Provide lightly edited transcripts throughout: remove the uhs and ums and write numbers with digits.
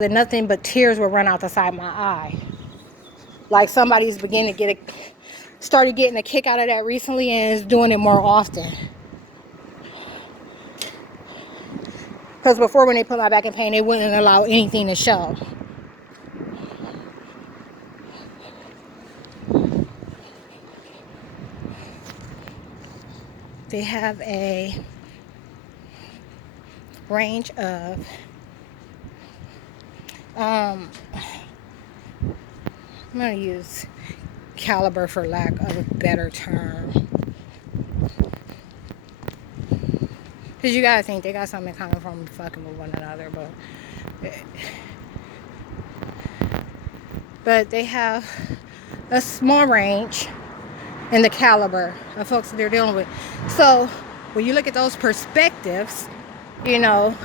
and nothing but tears would run out the side of my eye. Like somebody's beginning to started getting a kick out of that recently and is doing it more often. Because before, when they put my back in pain, they wouldn't allow anything to show. They have a range of I'm going to use caliber for lack of a better term. Because you got to think they got something coming from fucking with one another. But they have a small range in the caliber of folks that they're dealing with. So when you look at those perspectives, you know,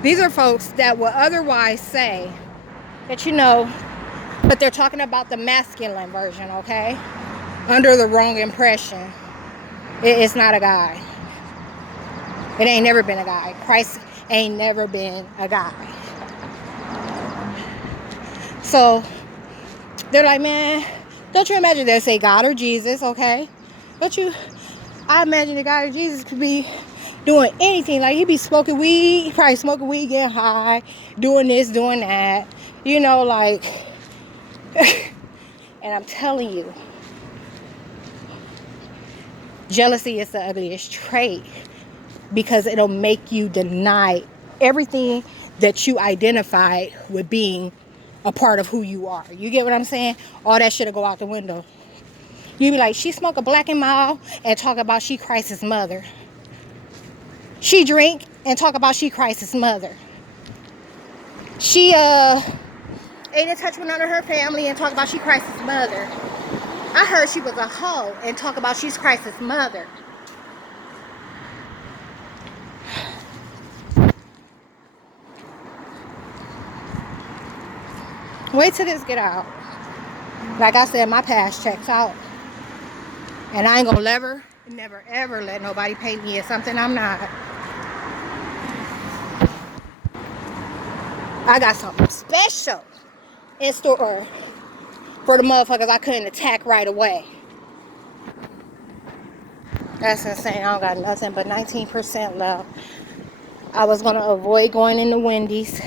these are folks that would otherwise say that, you know, but they're talking about the masculine version, okay? Under the wrong impression. It's not a guy. It ain't never been a guy. Christ ain't never been a guy. So they're like, man, don't you imagine they say God or Jesus, okay? I imagine the God or Jesus could be doing anything. Like, he be smoking weed, probably smoking weed, getting high, doing this, doing that. You know, like, and I'm telling you, jealousy is the ugliest trait because it'll make you deny everything that you identified with being a part of who you are. You get what I'm saying? All that shit will go out the window. You be like, she smoke a black and mild and talk about she Christ's mother. She drink and talk about she Christ's mother. She ain't in touch with none of her family and talk about she Christ's mother. I heard she was a hoe and talk about she's Christ's mother. Wait till this get out. Like I said, my past checks out. And I ain't gonna never ever let nobody paint me as something I'm not. I got something special in store for the motherfuckers I couldn't attack right away. That's insane. I don't got nothing but 19% left. I was gonna avoid going into Wendy's.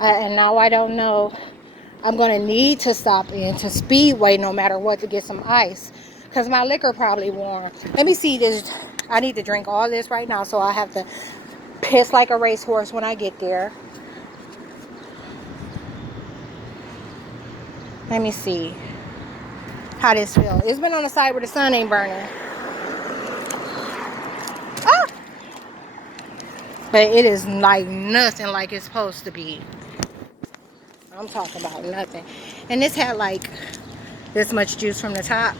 And now I don't know. I'm gonna need to stop into Speedway no matter what to get some ice. Because my liquor probably warm. Let me see this. I need to drink all this right now, so I have to piss like a racehorse when I get there. Let me see how this feels. It's been on the side where the sun ain't burning. Ah! But it is like nothing like it's supposed to be. I'm talking about nothing. And this had like this much juice from the top,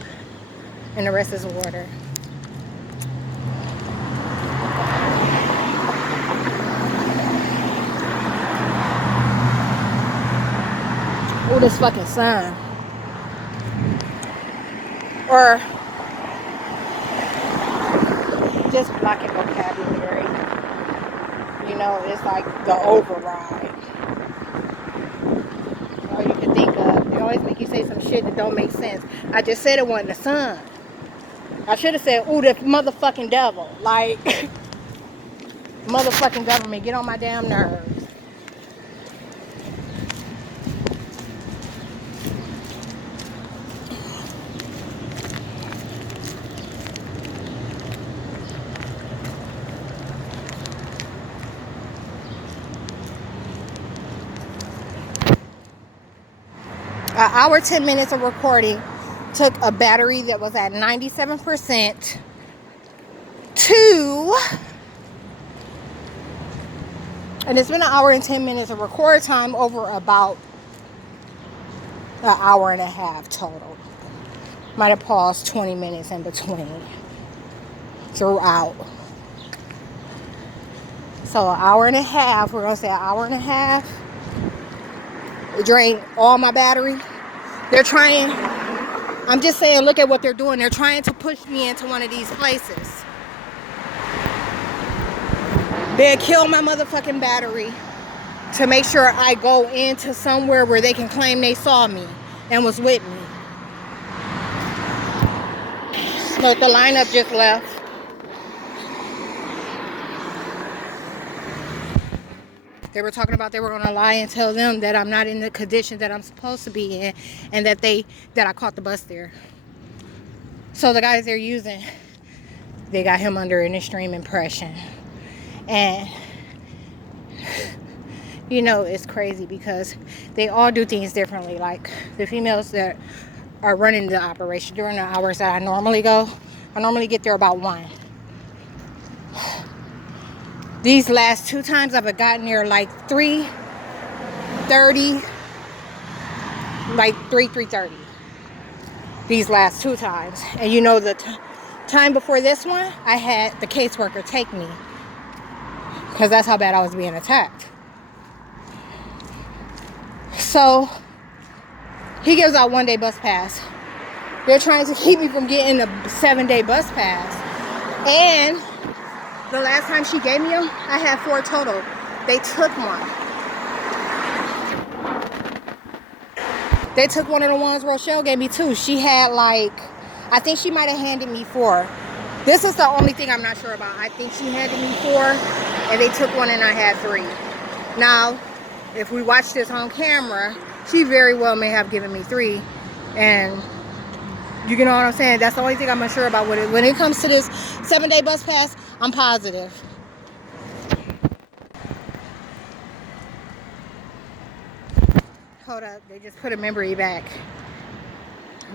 and the rest is water. Oh, this fucking sun. Or just blocking vocabulary. You know, it's like the override. All you can think of. They always make you say some shit that don't make sense. I just said it wasn't the sun. I should have said, ooh, the motherfucking devil. Like, motherfucking government, get on my damn nerves. An hour, 10 minutes of recording took a battery that was at 97% to, and it's been an hour and 10 minutes of record time over about an hour and a half total. Might have paused 20 minutes in between throughout. So an hour and a half, we're gonna say an hour and a half. It drained all my battery. They're trying, I'm just saying, look at what they're doing. They're trying to push me into one of these places. They'll kill my motherfucking battery to make sure I go into somewhere where they can claim they saw me and was with me. Look, the lineup just left. They were talking about they were gonna lie and tell them that I'm not in the condition that I'm supposed to be in, and that I caught the bus there. So the guys they're using, they got him under an extreme impression. And you know, it's crazy because they all do things differently. Like the females that are running the operation during the hours that I normally go, I normally get there about 1. These last 2 times I've gotten there like 3:30, like 3:30. These last 2 times. And you know, the time before this one, I had the caseworker take me because that's how bad I was being attacked. So he gives out 1-day bus pass. They're trying to keep me from getting a 7-day bus pass. And the last time she gave me them, I had 4 total. They took one. They took one of the ones Rochelle gave me too. She had like, I think she might have handed me 4. This is the only thing I'm not sure about. I think she handed me 4 and they took one and I had 3. Now, if we watch this on camera, she very well may have given me 3. And you know what I'm saying? That's the only thing I'm unsure about with it. When it comes to this 7-day bus pass, I'm positive. Hold up, they just put a memory back.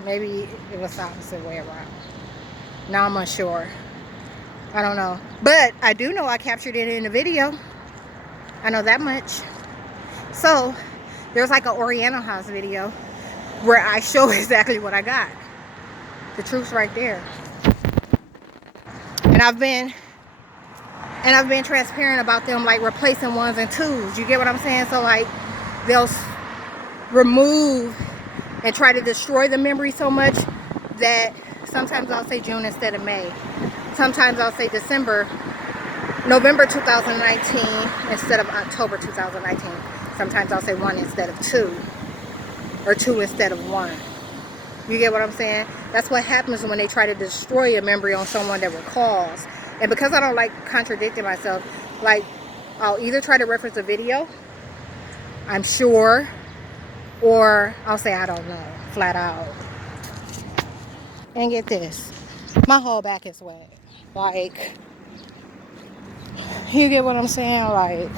Maybe it was the opposite way around. Now I'm unsure. I don't know. But I do know I captured it in the video. I know that much. So, there's like an Oriental House video where I show exactly what I got. The truth's right there. And I've been transparent about them like replacing 1s and 2s. You get what I'm saying? So like they'll remove and try to destroy the memory so much that sometimes I'll say June instead of May. Sometimes I'll say November 2019 instead of October 2019. Sometimes I'll say 1 instead of 2, or 2 instead of 1. You get what I'm saying? That's what happens when they try to destroy a memory on someone that recalls. And because I don't like contradicting myself, like I'll either try to reference a video, I'm sure, or I'll say I don't know, flat out. And get this, my whole back is wet. Like, you get what I'm saying? Like,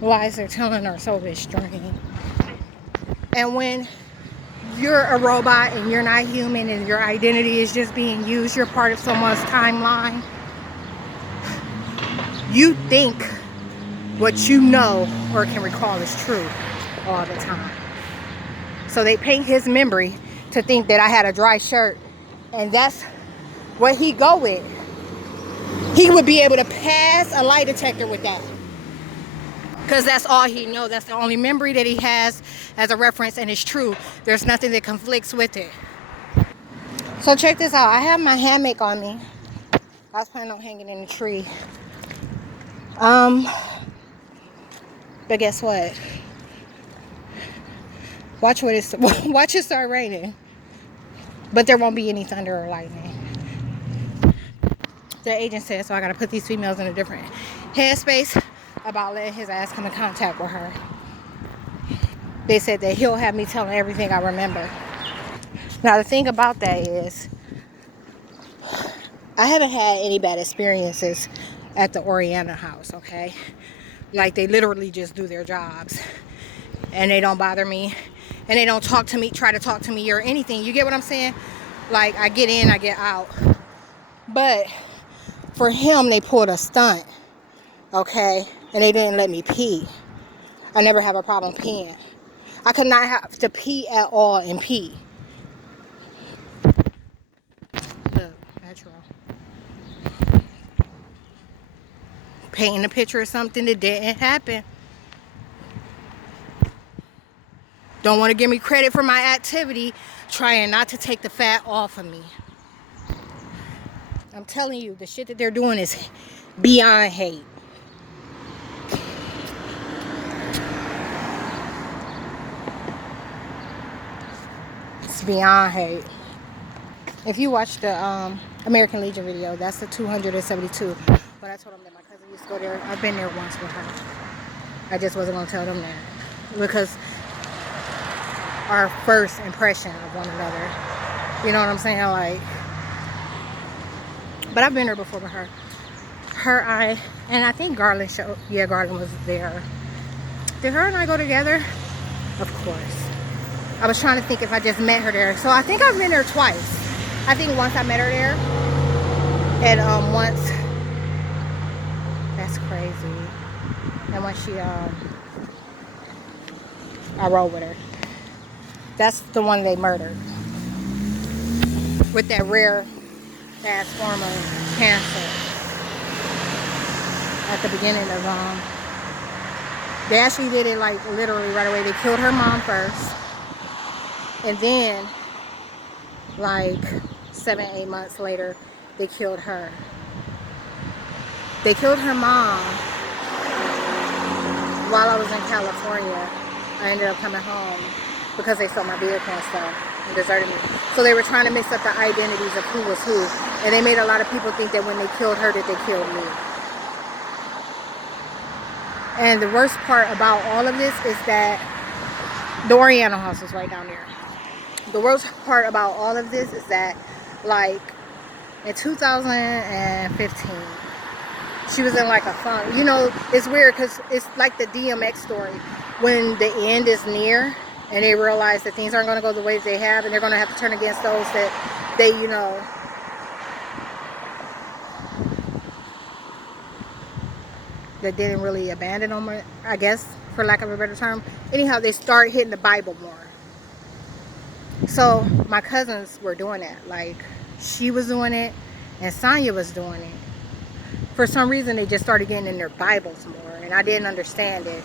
lies they're telling are so extreme. And when you're a robot and you're not human and your identity is just being used, you're part of someone's timeline, you think what you know or can recall is true all the time. So they paint his memory to think that I had a dry shirt, and that's what he go with. He would be able to pass a lie detector with that, because that's all he knows. That's the only memory that he has as a reference, and it's true. There's nothing that conflicts with it. So check this out. I have my hammock on me. I was planning on hanging in the tree. But guess what? Watch it start raining. But there won't be any thunder or lightning. The agent said, so I gotta put these females in a different headspace about letting his ass come in contact with her. They said that he'll have me telling everything I remember. Now the thing about that is, I haven't had any bad experiences at the Oriental House, okay? Like, they literally just do their jobs. And they don't bother me. And they don't talk to me, try to talk to me or anything. You get what I'm saying? Like, I get in, I get out. But for him, they pulled a stunt, okay? And they didn't let me pee. I never have a problem peeing. I could not have to pee at all and pee. Look, natural. Painting a picture of something that didn't happen. Don't want to give me credit for my activity, trying not to take the fat off of me. I'm telling you, the shit that they're doing is beyond hate. It's beyond hate. If you watch the American Legion video, that's the 272. But I told them that my cousin used to go there. I've been there once with her. I just wasn't going to tell them that. Because our first impression of one another. You know what I'm saying? Like, but I've been there before with her. And I think Garland showed, yeah, Garland was there. Did her and I go together? Of course. I was trying to think if I just met her there. So I think I've been there twice. I think once I met her there. And once, that's crazy. And when I rode with her. That's the one they murdered. With that rare ass form of cancer. At the beginning of they actually did it like literally right away. They killed her mom first, and then like 7-8 months later they killed her. They killed her mom while I was in California. I ended up coming home because they stole my vehicle and stuff and deserted me. So they were trying to mix up the identities of who was who, and they made a lot of people think that when they killed her that they killed me. And the worst part about all of this is that the Oriental House is right down there. The worst part about all of this is that, like, in 2015, she was in like a fun. You know, it's weird because it's like the DMX story. When the end is near and they realize that things aren't going to go the way they have, and they're going to have to turn against those that they, you know, that didn't really abandon them, I guess, for lack of a better term. Anyhow, they start hitting the Bible more. So my cousins were doing that. Like, she was doing it and Sonya was doing it. For some reason, they just started getting in their Bibles more, and I didn't understand it.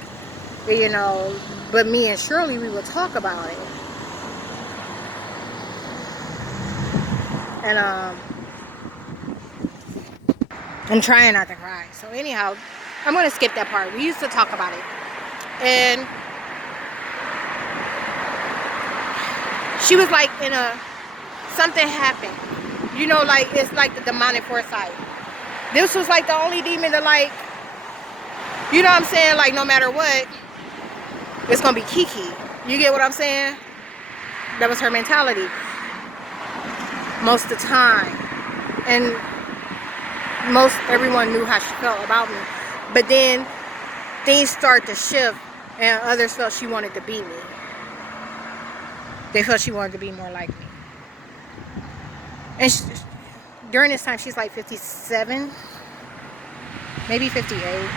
You know, but me and Shirley, we would talk about it. And I'm trying not to cry. So anyhow, I'm going to skip that part. We used to talk about it. And she was like something happened. You know, like, it's like the demonic foresight. This was like the only demon that, like, you know what I'm saying? Like, no matter what, it's going to be Kiki. You get what I'm saying? That was her mentality. Most of the time. And everyone knew how she felt about me. But then things start to shift, and others felt she wanted to be me. They felt she wanted to be more like me. And during this time, she's like 57, maybe 58.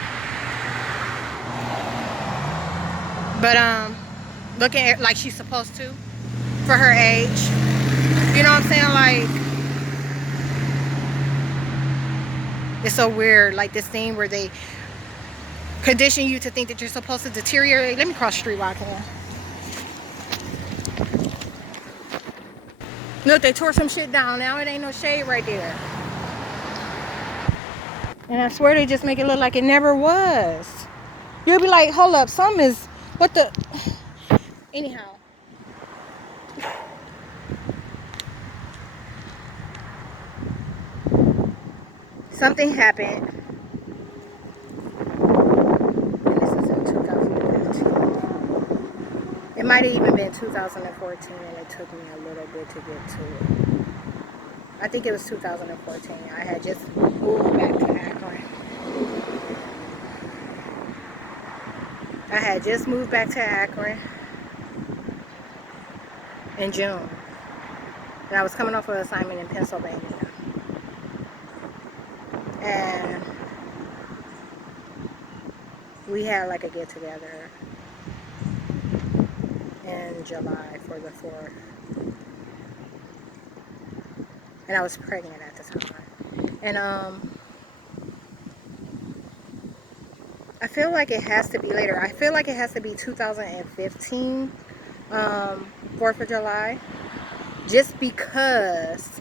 But looking at like she's supposed to for her age. You know what I'm saying? Like, it's so weird. Like this thing where they condition you to think that you're supposed to deteriorate. Let me cross the street while I can. Look, they tore some shit down. Now it ain't no shade right there. And I swear they just make it look like it never was. You'll be like, hold up, something is, what the, anyhow. Something happened. And this is in 2015. It might have even been 2014, and it took me a little bit to get to it. I think it was 2014. I had just moved back to Akron. I had just moved back to Akron in June. And I was coming off of an assignment in Pennsylvania. And we had like a get together in July for the 4th. And I was pregnant at the time. And I feel like it has to be later. I feel like it has to be 2015, 4th of July. Just because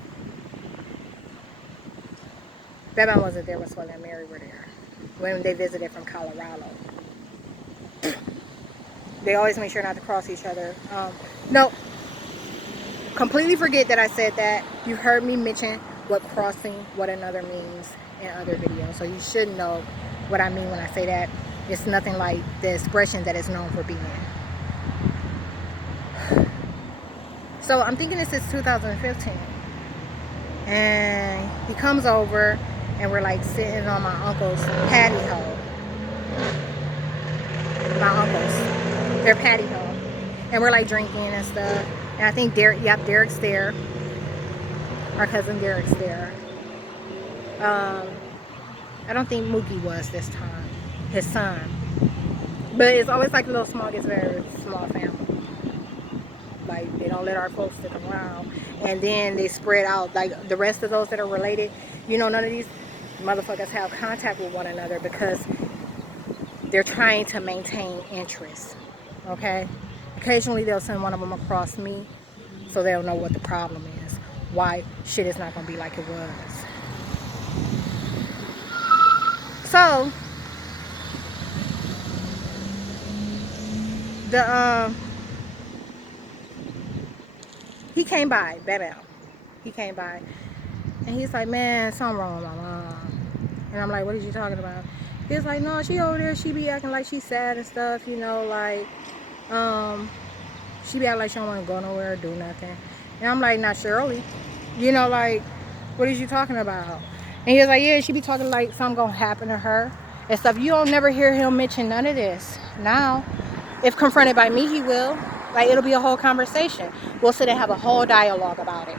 Batman wasn't there when Swell and Mary were there. When they visited from Colorado. They always make sure not to cross each other. No, completely forget that I said that. You heard me mention what crossing one another means in other videos. So you should know what I mean when I say that. It's nothing like the expression that it's known for being. So I'm thinking this is 2015. And he comes over and we're like sitting on my uncle's patio. My uncle's, their patio. And we're like drinking and stuff. And I think Derek's there. Our cousin Derek's there. I don't think Mookie was this time. His son. But it's always like a little small, it's very small family. Like, they don't let our folks stick around. And then they spread out. Like, the rest of those that are related, you know, none of these motherfuckers have contact with one another because they're trying to maintain interest. Okay? Occasionally they'll send one of them across me so they'll know what the problem is. Why shit is not going to be like it was. So, he came by, Batman. He came by, and he's like, man, something wrong with my mom. And I'm like, what are you talking about? He's like, no, she over there, she be acting like she's sad and stuff, you know, like, she be acting like she don't want to go nowhere or do nothing. And I'm like, not Shirley. You know, like, what is you talking about? And he was like, yeah, she be talking like something gonna happen to her and stuff. You don't never hear him mention none of this. Now, if confronted by me, he will. Like, it'll be a whole conversation. We'll sit and have a whole dialogue about it.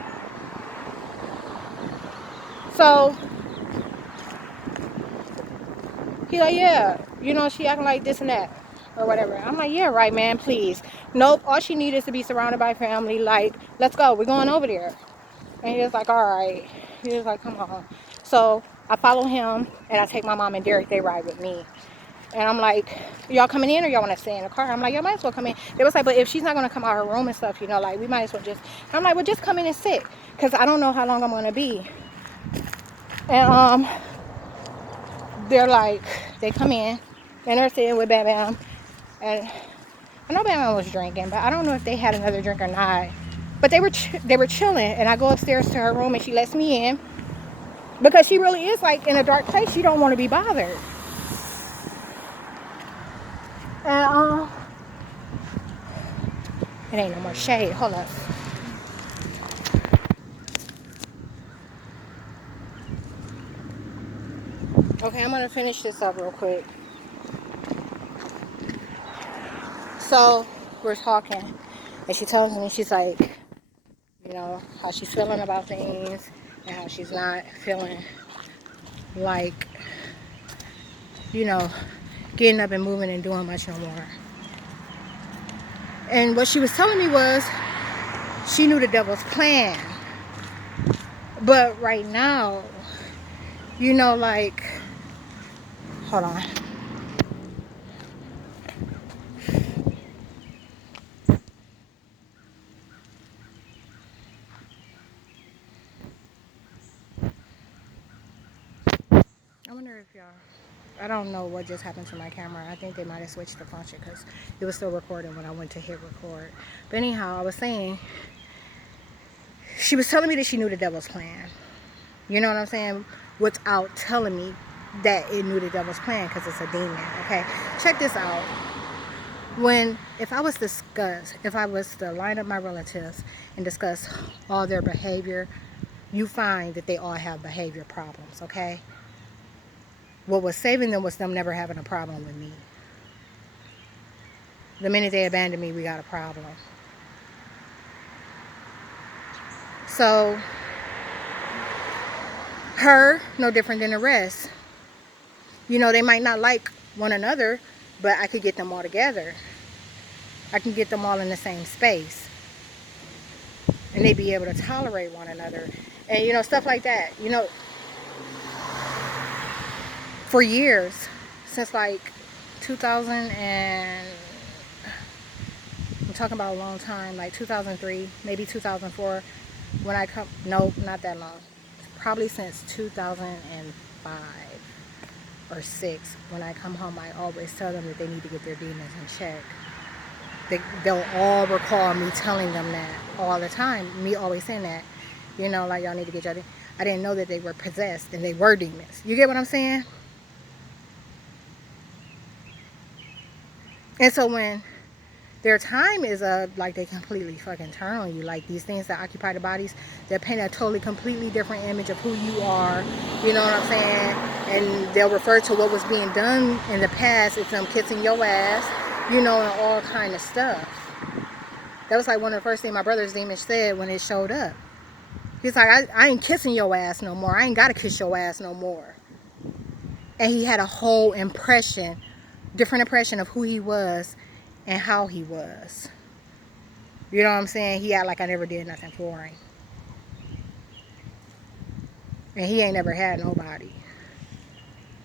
So, he's like, yeah, you know, she acting like this and that. Or whatever. I'm like, yeah, right, man, please. Nope, all she needs is to be surrounded by family. Like, let's go. We're going over there. And he was like, all right. He was like, come on. So, I follow him, and I take my mom and Derek. They ride with me. And I'm like, y'all coming in or y'all want to stay in the car? I'm like, y'all might as well come in. They was like, but if she's not going to come out of her room and stuff, you know, like, we might as well just. I'm like, well, just come in and sit. Because I don't know how long I'm going to be. And they're like, they come in. And they're sitting with Bam Bam. And I know Bam Bam was drinking, but I don't know if they had another drink or not. But they were chilling. And I go upstairs to her room and she lets me in. Because she really is like in a dark place. She don't want to be bothered. And it ain't no more shade. Hold up. Okay, I'm gonna finish this up real quick. So we're talking, and she tells me, she's like, you know, how she's feeling about things, and how she's not feeling like, you know, getting up and moving and doing much no more. And what she was telling me was, she knew the devil's plan. But right now, you know, like, hold on. I wonder if y'all, I don't know what just happened to my camera. I think they might have switched the function because it was still recording when I went to hit record. But anyhow, I was saying, she was telling me that she knew the devil's plan. You know what I'm saying? Without telling me that it knew the devil's plan because it's a demon. Okay, check this out. If I was to line up my relatives and discuss all their behavior, you find that they all have behavior problems. Okay. What was saving them was them never having a problem with me. The minute they abandoned me, we got a problem. So, her, no different than the rest. You know, they might not like one another, but I could get them all together. I can get them all in the same space. And they'd be able to tolerate one another. And, you know, stuff like that. You know, for years, since like 2000 and, I'm talking about a long time, like 2003, maybe 2004, when I come, nope, not that long. probably since 2005 or 6. When I come home, I always tell them that they need to get their demons in check. They'll all recall me telling them that all the time. Me always saying that, you know, like y'all need to get your. I didn't know that they were possessed and they were demons. You get what I'm saying? And so when their time is up, like they completely fucking turn on you. Like these things that occupy the bodies, they paint a totally completely different image of who you are. You know what I'm saying? And they'll refer to what was being done in the past as them kissing your ass, you know, and all kind of stuff. That was like one of the first things my brother's demon said when it showed up. He's like, I ain't kissing your ass no more. I ain't got to kiss your ass no more. And he had a whole impression, different impression of who he was and how he was. You know what I'm saying? He act like I never did nothing for him. And he ain't never had nobody.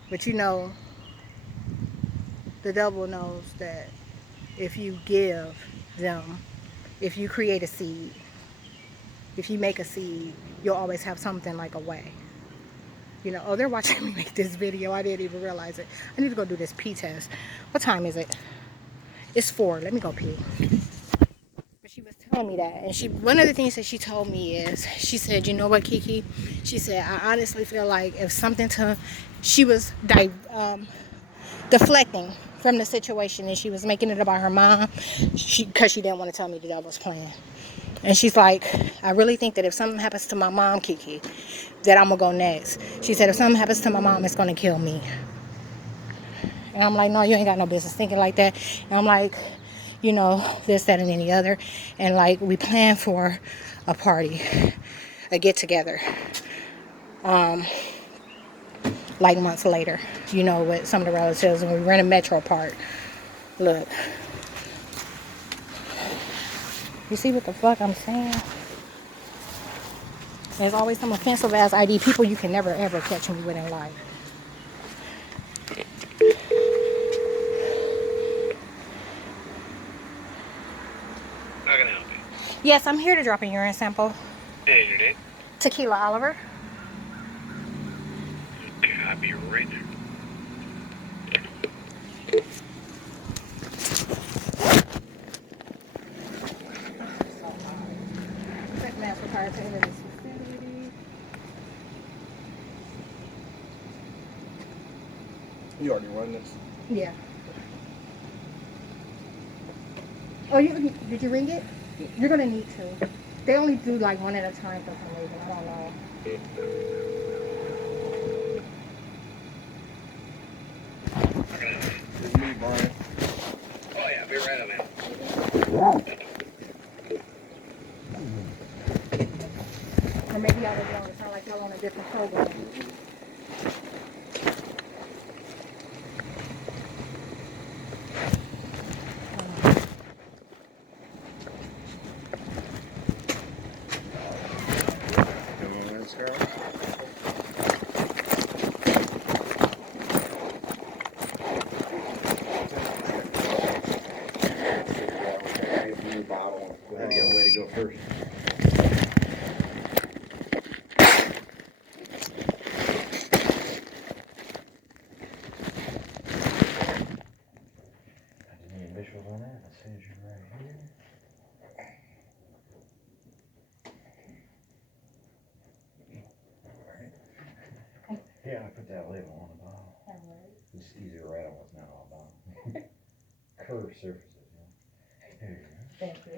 But you know, the devil knows that if you give them, if you create a seed, if you make a seed, you'll always have something like a way. You know, oh, they're watching me make this video. I didn't even realize it. I need to go do this pee test. What time is it? It's 4. Let me go pee. But she was telling me that. And one of the things that she told me is, she said, you know what, Kiki? She said, I honestly feel like if something she was deflecting from the situation and she was making it about her mom, because she didn't want to tell me the devil's plan. And she's like, I really think that if something happens to my mom, Kiki, that I'm going to go next. She said, if something happens to my mom, it's going to kill me. And I'm like, no, you ain't got no business thinking like that. And I'm like, you know, this, that, and any other. And like, we plan for a party, a get together, like months later, you know, with some of the relatives. And we rent a Metro Park. Look. You see what the fuck I'm saying? There's always some offensive ass ID people you can never ever catch me with in life. How can I help you? Yes, I'm here to drop a urine sample. Hey, your name? Tequila Oliver. Okay, I'll be right there. You already run this? Yeah. Oh, did you ring it? You're gonna need to. They only do like one at a time for some reason. I don't know. How can I help you? It's me, Brian. Oh, yeah, be right on in. Or maybe I was wrong. It sounded like y'all on a different program. Come on, let's go. We'll have a young lady go first. Any initials on that? I'll send you right here. Alright. Yeah, I put that label on the bottom. It's easy to write on what's not all bottom. Curved surfaces, you know. There you go. Thank you.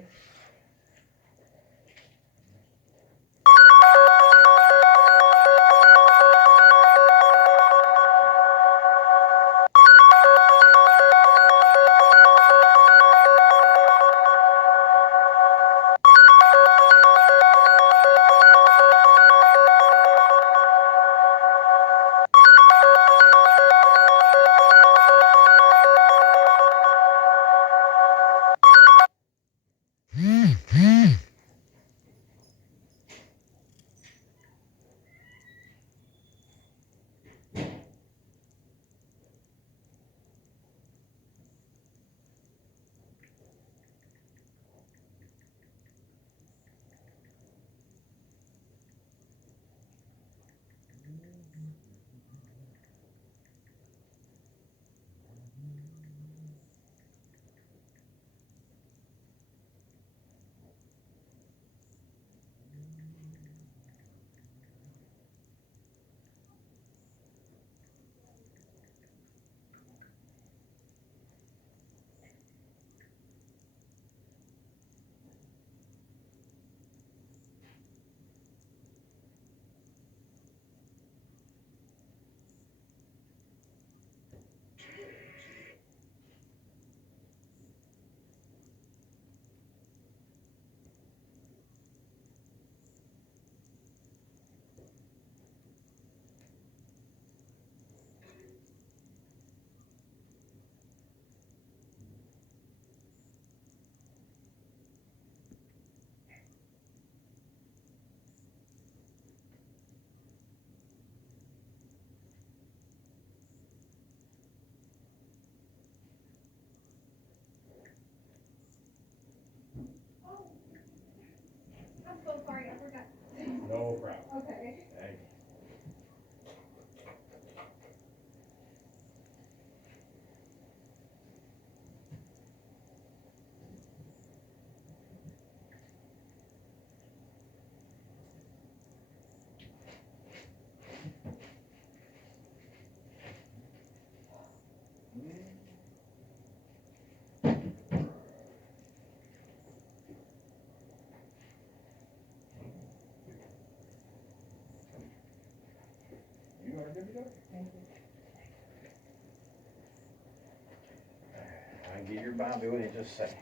Get your Bobby, what did he just say?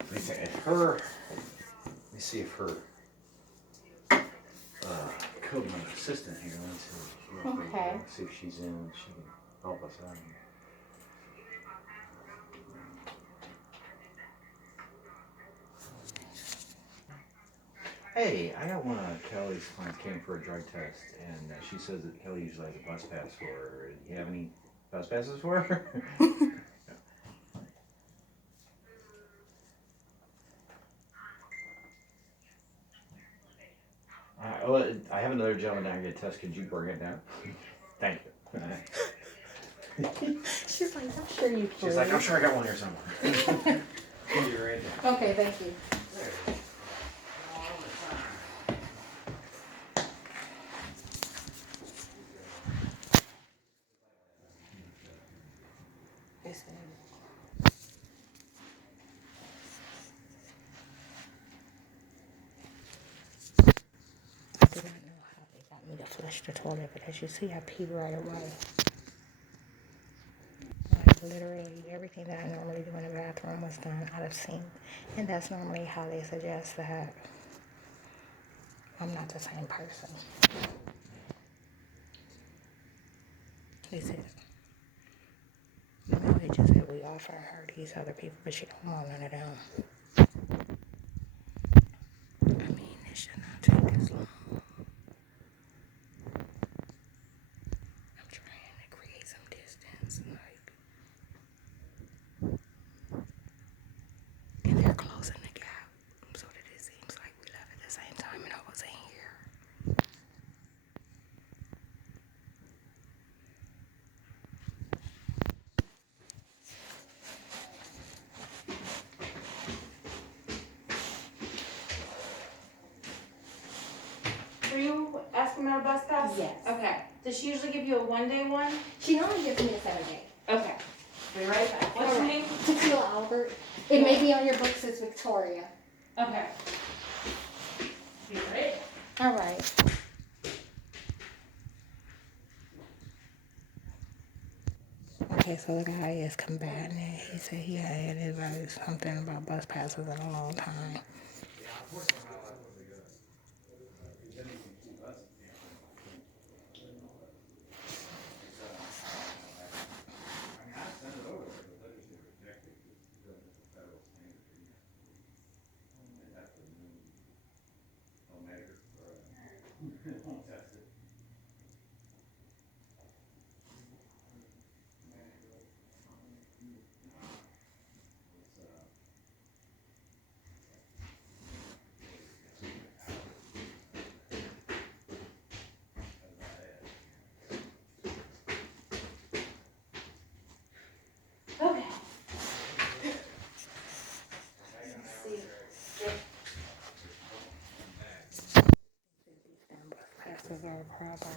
Let me see if her. Let me see if her code my assistant here. Let's see. Okay. Let's see if she's in. She can help us out. Hey, I got one of Kelly's clients came for a drug test, and she says that Kelly usually has a bus pass for her. Do you have any bus passes for her? Well, I have another gentleman down here to test. Could you bring it down? Thank you. She's like, I'm sure you can. She's like, I'm sure I got one here somewhere. You're right there. Okay, thank you. I do not know how they got me to flush the toilet, but as you see, I pee right away. Like literally everything that I normally do in the bathroom was done out of sync, and that's normally how they suggest that I'm not the same person. They said, no, they just said we offer her these other people, but she don't want none of them. I mean, it should not take this long. I'm trying to create some distance, like, and they're closing the gap so that it seems like we left at the same time and I wasn't here. Were you asking about a bus pass? Yes. Okay. Does she usually give you a 1-day one? She normally gives me a 7-day. Okay. Be right back. What's your name? Tequila Albert. It may be on your books as Victoria. Okay. Be right. All right. Okay, so the guy is combating it. He said he hadn't advised something about bus passes in a long time. Okay. Let's see. Passes are a problem.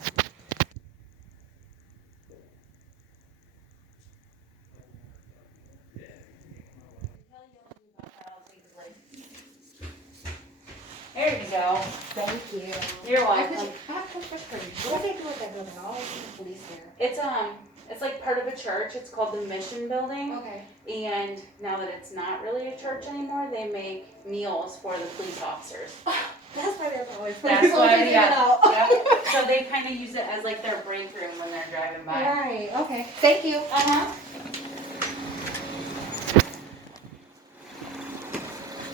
There you go. Thank you. You're I welcome. have a question. What do they do with that building? All the police there. It's like part of a church. It's called the Mission Building. Okay. And now that it's not really a church anymore, they make meals for the police officers. That's why they're always That's why, they yeah. out. Yep. So they kind of use it as like their break room when they're driving by. Right. Okay. Thank you. Uh-huh.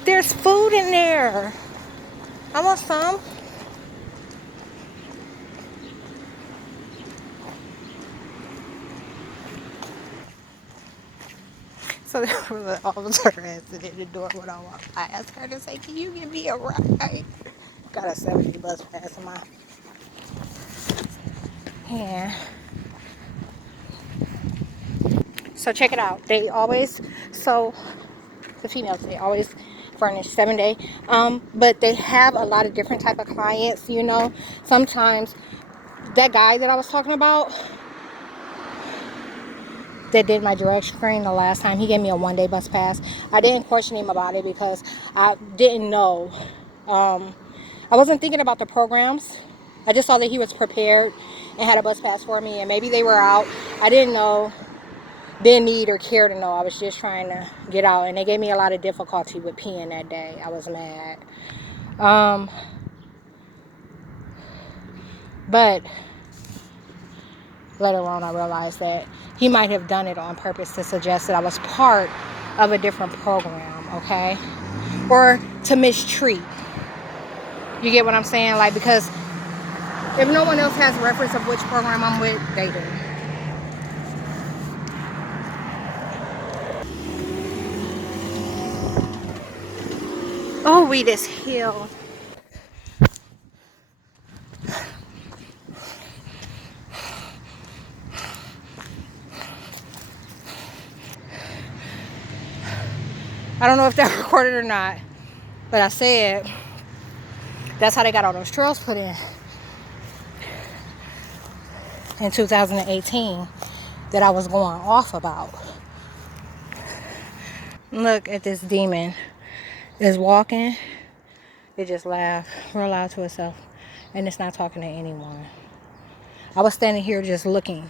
There's food in there. I want some. So there was an officer at the door when I asked her to say, can you give me a ride? Got a 70 bus pass in my hand. So check it out. They always, the females, they always furnish 7-day. But they have a lot of different type of clients, you know. Sometimes that guy that I was talking about that did my drug screen the last time, he gave me a 1-day bus pass. I didn't question him about it because I didn't know I wasn't thinking about the programs. I just saw that he was prepared and had a bus pass for me, and maybe they were out. I didn't know, didn't need or care to know. I was just trying to get out, and they gave me a lot of difficulty with peeing that day. I was mad. But later on, I realized that he might have done it on purpose to suggest that I was part of a different program, okay? Or to mistreat. You get what I'm saying? Like, because if no one else has reference of which program I'm with, they do. Oh, we this hill. I don't know if that recorded or not, but I said that's how they got all those trails put in 2018 that I was going off about. Look at this demon. Is walking. It just laughed real loud to itself, and it's not talking to anyone. I was standing here just looking,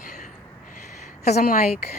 because I'm like,